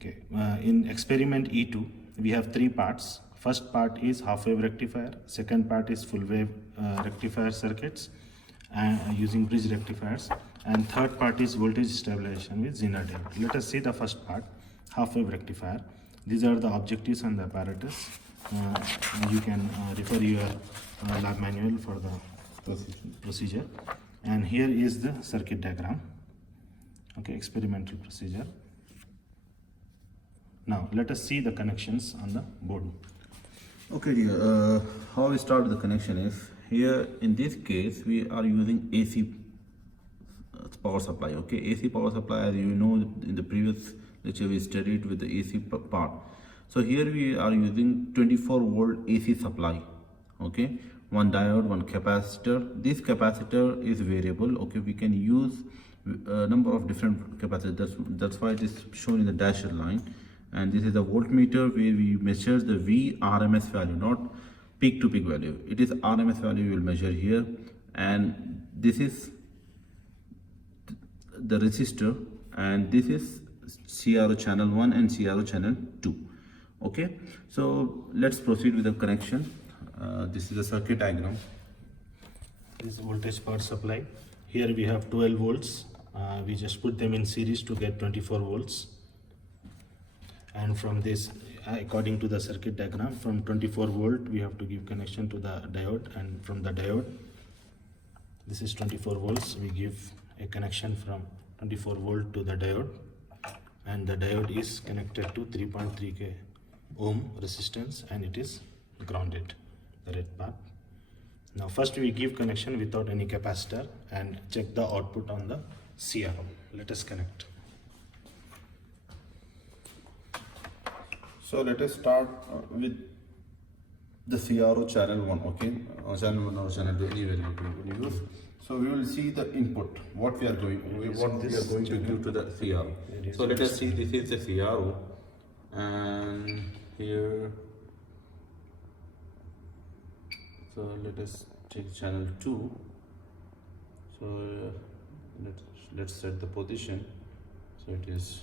Okay, in experiment E2, we have three parts. First part is half wave rectifier, second part is full wave rectifier circuits using bridge rectifiers, and third part is voltage stabilization with Zener diode. Let us see the first part, half wave rectifier. These are the objectives and the apparatus. You can refer your lab manual for the procedure. And here is the circuit diagram. Okay, experimental procedure. Now let us see the connections on the board. Okay dear, how we start the connection is, here in this case we are using AC power supply. Okay, AC power supply, as you know, in the previous lecture we studied with the AC part. So here we are using 24 volt AC supply. Okay, one diode, one capacitor. This capacitor is variable. Okay, we can use a number of different capacitors. That's why it is shown in the dashed line. And this is a voltmeter where we measure the V RMS value, not peak to peak value. It is RMS value we will measure here. And this is the resistor, and this is CRO channel 1 and CRO channel 2. Okay, so let's proceed with the connection. This is a circuit diagram. This is voltage power supply. Here we have 12 volts. We just put them in series to get 24 volts. And from this, according to the circuit diagram, from 24 volt we have to give connection to the diode, and from the diode, this is 24 volts, we give a connection from 24 volt to the diode, and the diode is connected to 3.3k ohm resistance, and it is grounded, the red part. Now first we give connection without any capacitor and check the output on the CRO. Let us connect. So let us start with the CRO channel 1, okay? Channel 1 or channel 2, any value you can use. So we will see the input, what we are going to give to the CRO. So let us see, this is the CRO, and here, so let us take channel 2. So let's set the position, so it is,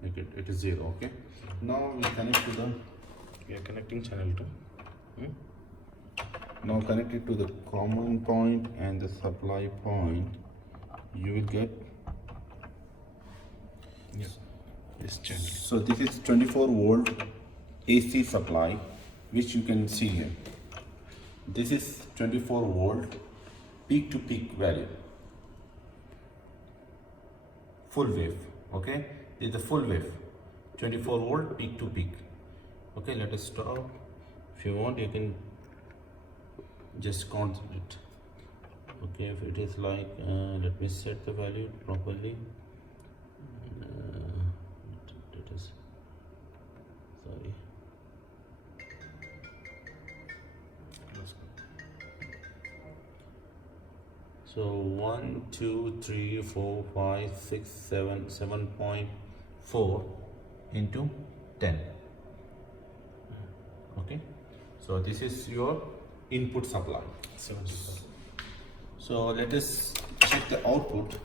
make it is 0. Okay, now we connect to the, We are connecting channel 2. now connect it to the common point and the supply point. You will get, This channel. so this is 24 volt AC supply, which you can see here. This is 24 volt peak to peak value, full wave. Okay, this is the full wave, 24 volt peak to peak. Okay, let us stop. If you want, you can just count it. Okay, if it is like, let me set the value properly. It is, sorry. So 1, 2, 3, 4, 5, 6, 7, 7.4 into 10. Okay, so this is your input supply. 74. So let us check the output.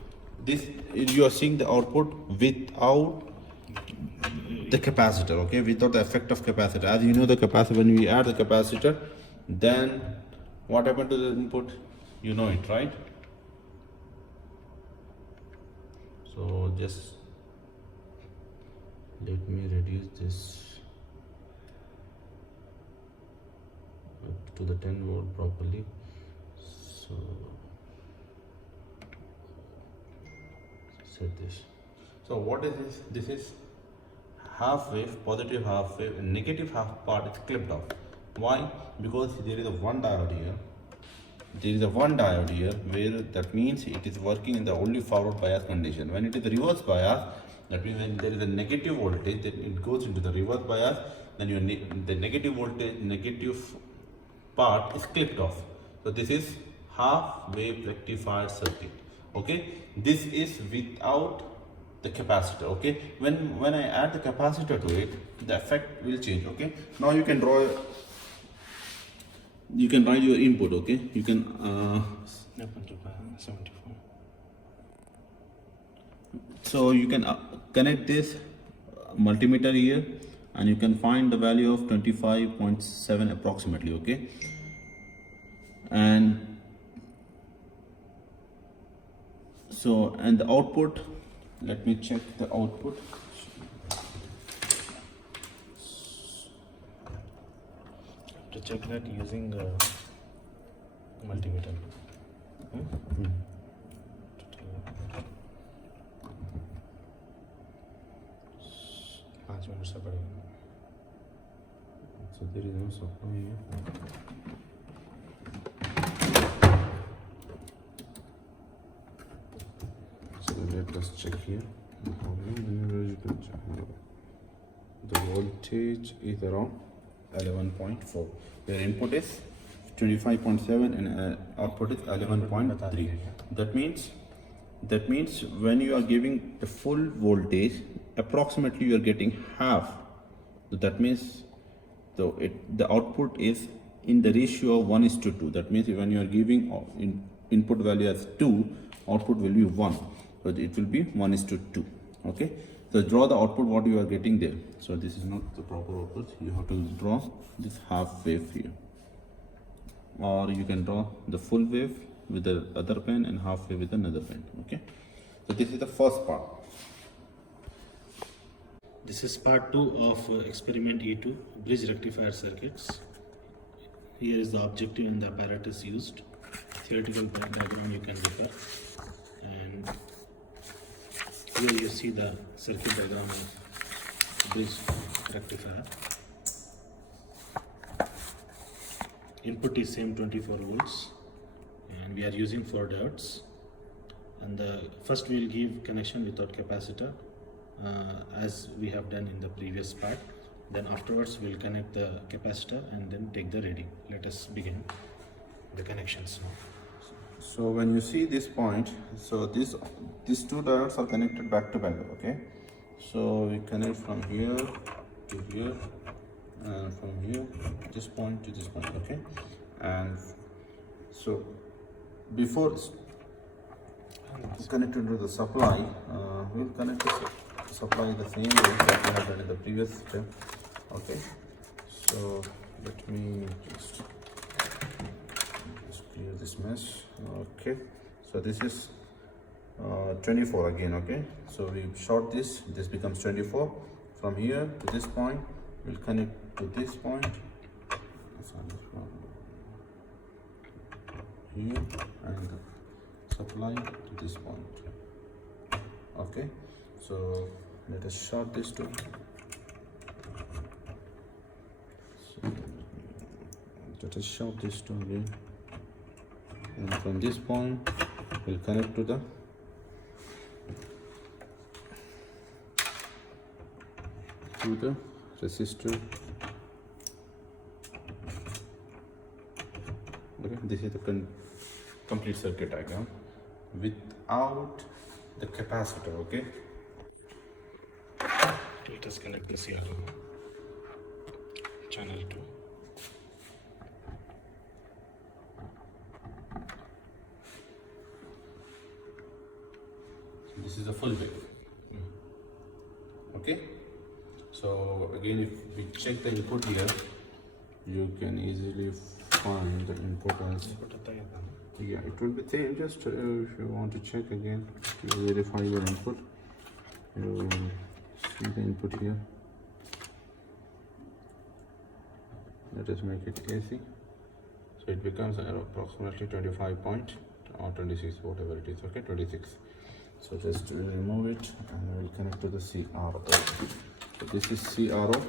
This, you are seeing the output without the capacitor, okay, without the effect of capacitor. As you know, the capacitor, when we add the capacitor, then what happened to the input? You know it, right? So just let me reduce this up to the 10 volt properly. So set this. So what is this? This is half wave, positive half wave, and negative half part is clipped off. Why? Because there is a one diode here. There is a one diode here, where that means it is working in the only forward bias condition. When it is reverse bias, that means when there is a negative voltage, then it goes into the reverse bias, then your the negative voltage, negative part is clipped off. So this is half wave rectified circuit. Okay, this is without the capacitor. Okay, when I add the capacitor to it, the effect will change. Okay, now you can draw, you can write your input. Okay, you can 74. so you can connect this multimeter here, and you can find the value of 25.7 approximately, okay? And so, and the output, let me check the output. To check that using multimeter. 5 minutes पड़ेगा. So there is no supply here. So let us check here. The voltage is around 11.4. Your input is 25.7 and output is 11.3. That means when you are giving the full voltage, approximately you are getting half. So that means the output is in the ratio of 1:2. That means when you are giving input value as 2, output will be 1. So it will be 1:2. Okay. So draw the output what you are getting there. So this is not the proper output. You have to draw this half wave here, or you can draw the full wave with the other pen and half wave with another pen. Okay. So this is the first part. This is part 2 of experiment E2, bridge rectifier circuits. Here is the objective and the apparatus used. Theoretical diagram you can refer. And here you see the circuit diagram of bridge rectifier. Input is same 24 volts and we are using 4 diodes. And first we will give connection without capacitor. As we have done in the previous part. Then afterwards we will connect the capacitor and then take the reading. Let us begin the connections now. So when you see this point, so these two diodes are connected back to back, okay? So we connect from here to here and from here this point to this point, okay? And so before connected to the supply, we'll connect the supply the same way that we have done in the previous step. Okay, so let me just clear this mess. Okay, so this is 24 again. Okay, so we short this becomes 24. From here to this point we'll connect to this point here and supply to this point. Okay, so let us short this too. So let us short this too again, and from this point we'll connect to the resistor. Okay, this is the complete circuit diagram without the capacitor. Okay, Let us connect the CRO channel 2. this is the full wave. Okay, so again if we check the input here, you can easily find the input as, yeah, it will be same. Just if you want to check again to verify your input, you will see the input here. Let us make it AC, so it becomes approximately 25 point or 26, whatever it is. Okay, 26. So just remove it and we'll connect to the CRO. So this is CRO.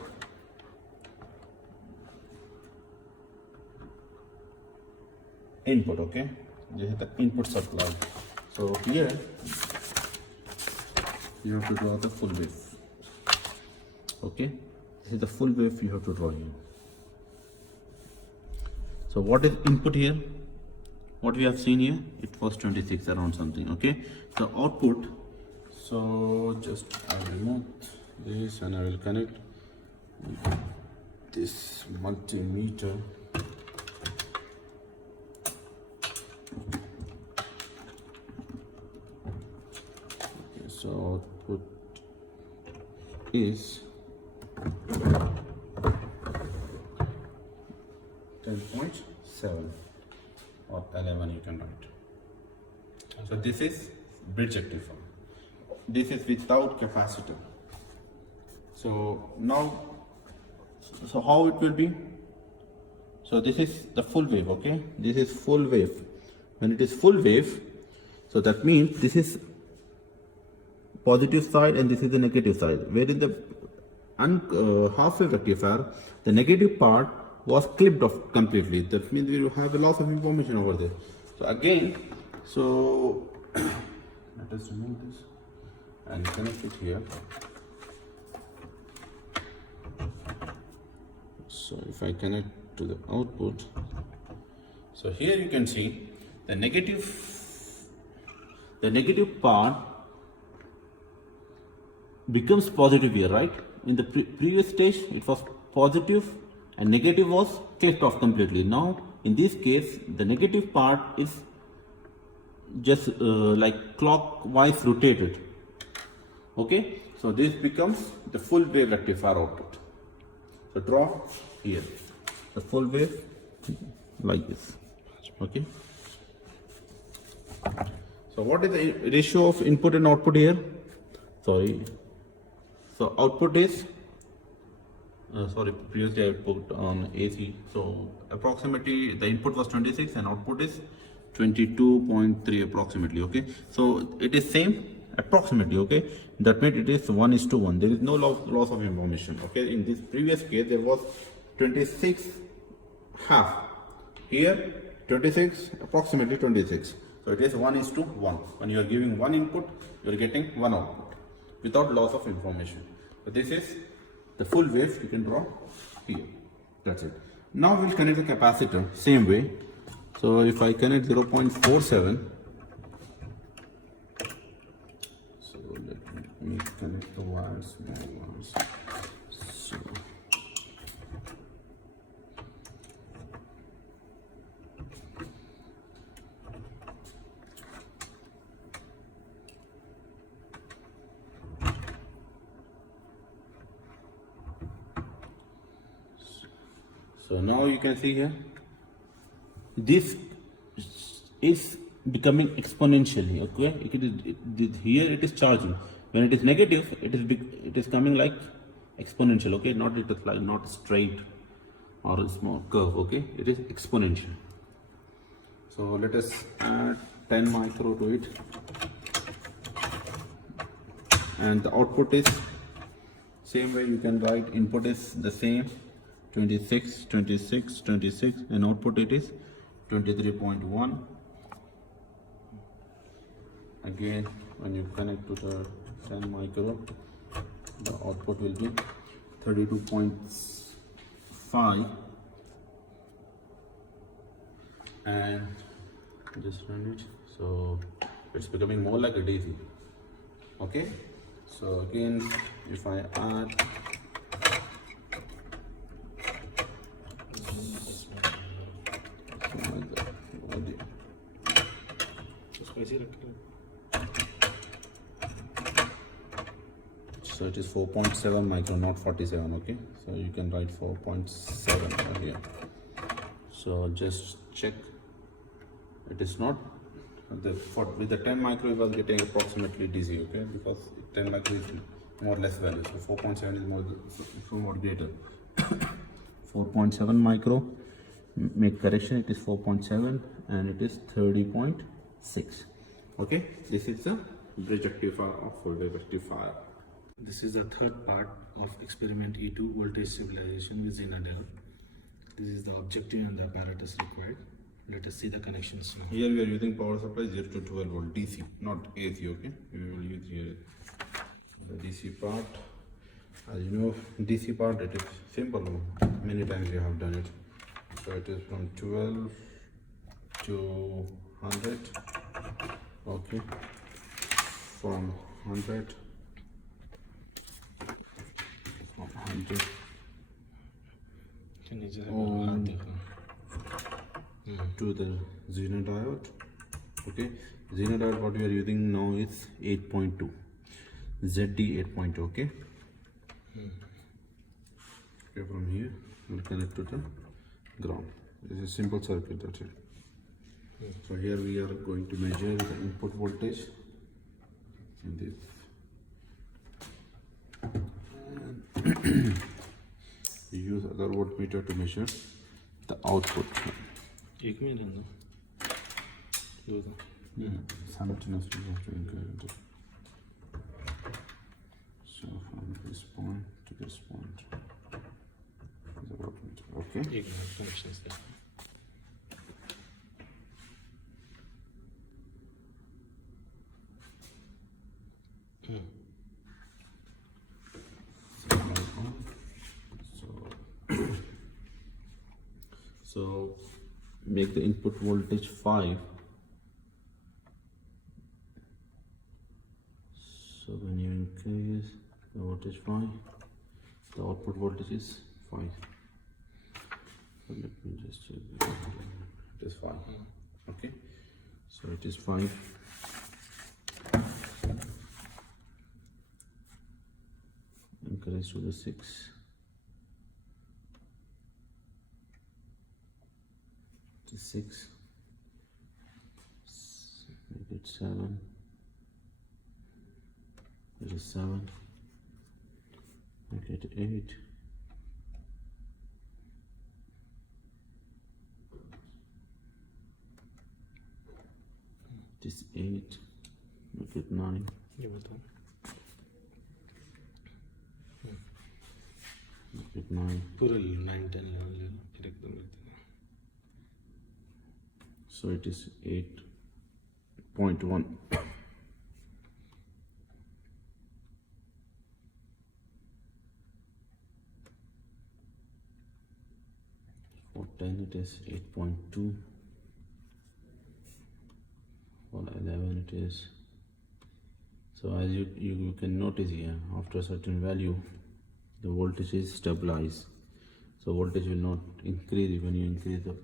Input. Okay, this is the input supply. So here you have to draw the full wave. Okay, this is the full wave you have to draw here. So what is input here? What we have seen here, it was 26 around something. Okay, so output, so just I will remove this and I will connect this multimeter. Okay, so output is 10.7 or 11 you can write. So this is bridge rectifier. This is without capacitor. So now, so how it will be? So this is the full wave, okay? This is full wave. When it is full wave, so that means this is positive side and this is the negative side. Where in the half wave rectifier, the negative part was clipped off completely. That means we have a loss of information over there. So again, so let us remove this and connect it here. So if I connect to the output, so here you can see the negative part becomes positive here, right? In the previous stage it was positive and negative was clipped off completely. Now in this case the negative part is just like clockwise rotated, okay? So this becomes the full wave rectifier output. So draw here the full wave like this, okay? So what is the ratio of input and output here? Sorry, so output is previously I put on AC, so approximately the input was 26 and output is 22.3 approximately, okay? So it is same approximately, okay? That means it is 1:1. There is no loss of information, okay? In this previous case there was 26 half, here 26 approximately 26. So it is 1:1. When you are giving one input, you are getting one output without loss of information. So this is the full wave, you can draw here. That's it. Now we'll connect the capacitor same way. So if I connect 0.47, so let me connect the wires, small ones. So So now you can see here, this is becoming exponentially, okay? Here it is charging. When it is negative, it is coming like exponential, okay? Not it is like not straight or a small curve, okay? It is exponential. So let us add 10 micro to it, and the output is same way. You can write input is the same. 26, 26, 26, and output it is 23.1. Again, when you connect to the 10 micro, the output will be 32.5, and just run it. So it's becoming more like a DC. Okay. So again, if I add so it is 4.7 micro, not 47, okay? So you can write 4.7 here. So just check, it is not with the 10 micro you was getting approximately DC, okay? Because 10 micro is more or less value, so 4.7 is more greater. 4.7 micro, make correction, it is 4.7 and it is 30.6. Okay, this is the bridge rectifier of full wave rectifier. This is the third part of experiment E2, voltage stabilization with Zener diode. This is the objective and the apparatus required. Let us see the connections now. Here we are using power supply 0 to 12 volt DC, not AC, okay? We will use here the DC part. As you know, DC part, it is simple. Many times we have done it. So it is from 12 to 100, okay? From 100 to the Zener diode, okay? Zener diode what we are using now is 8.2, ZD 8.2, okay? Okay, from here we'll connect to the ground. This is a simple circuit, that's it. So here we are going to measure the input voltage in this. And we use other voltmeter to measure the output. एक में रहना दो दो Simultaneously we have to increase it. So from this point to this point is a voltmeter. Okay. एक minute connections देखो So make the input voltage 5. So when you increase the voltage 5, the output voltage is 5. So let me just check. It is 5. Okay. So it is 5. Increase to the 6. To 6. Make it 7. It is 7. Make it 8. It is 8. Make it 9. ये बताओ Make it 9. पूरा 9 10 ले लो फिर एकदम So it is 8.1. For 10 it is 8.2. For 11 it is. So as you can notice here, after a certain value the voltage is stabilized. So voltage will not increase when you increase the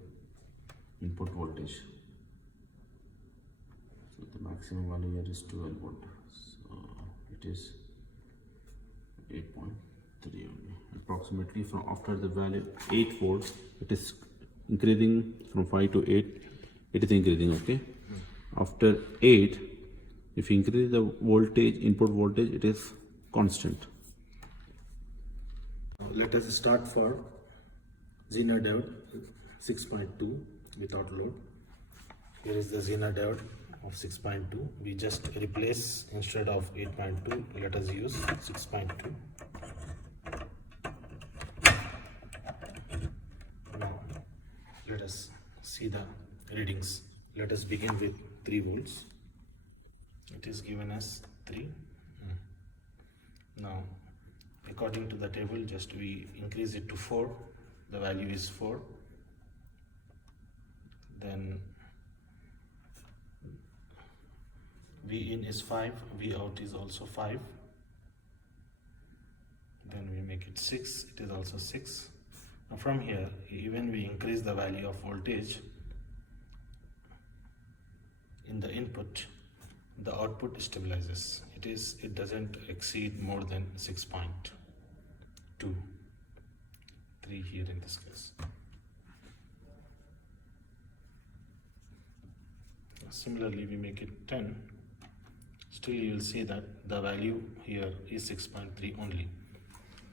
input voltage. So the maximum value here is 12 volt. So it is 8.3 only. Approximately from after the value 8 volts, it is increasing from 5 to 8. It is increasing, okay. After 8, if you increase the voltage, input voltage, it is constant. Let us start for Zener diode 6.2 without load. Here is the Zener diode of 6.2. We just replace, instead of 8.2, let us use 6.2. Now let us see the readings. Let us begin with 3 volts. It is given as 3. Now according to the table, just we increase it to 4. The value is 4. Then V in is 5, V out is also 5. Then we make it 6, it is also 6. Now from here, even we increase the value of voltage in the input, the output stabilizes. It doesn't exceed more than 6.2, 3 here in this case. Similarly, we make it 10. Still you will see that the value here is 6.3 only.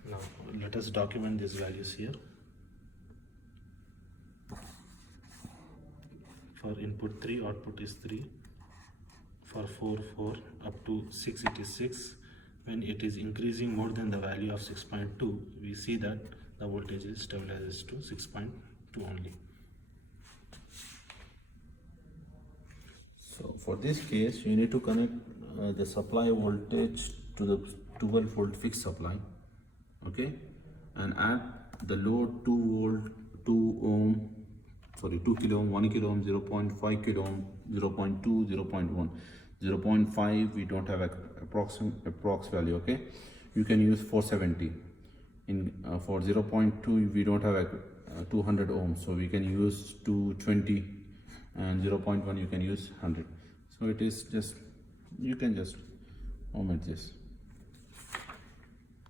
Now let us document these values here. For input 3, output is 3. For 4, 4, up to 6 it is 6. When it is increasing more than the value of 6.2, we see that the voltage is stabilizes to 6.2 only. So for this case, you need to connect the supply voltage to the 12 volt fixed supply, okay, and add the load 2 volt, 2 kilo ohm, 1 kilo ohm, 0.5 kilo ohm, 0.2, 0.1, 0.5. We don't have approx value, okay. You can use 470. In for 0.2 we don't have 200 ohms, so we can use 220, and 0.1 you can use 100. So it is just, you can just omit this.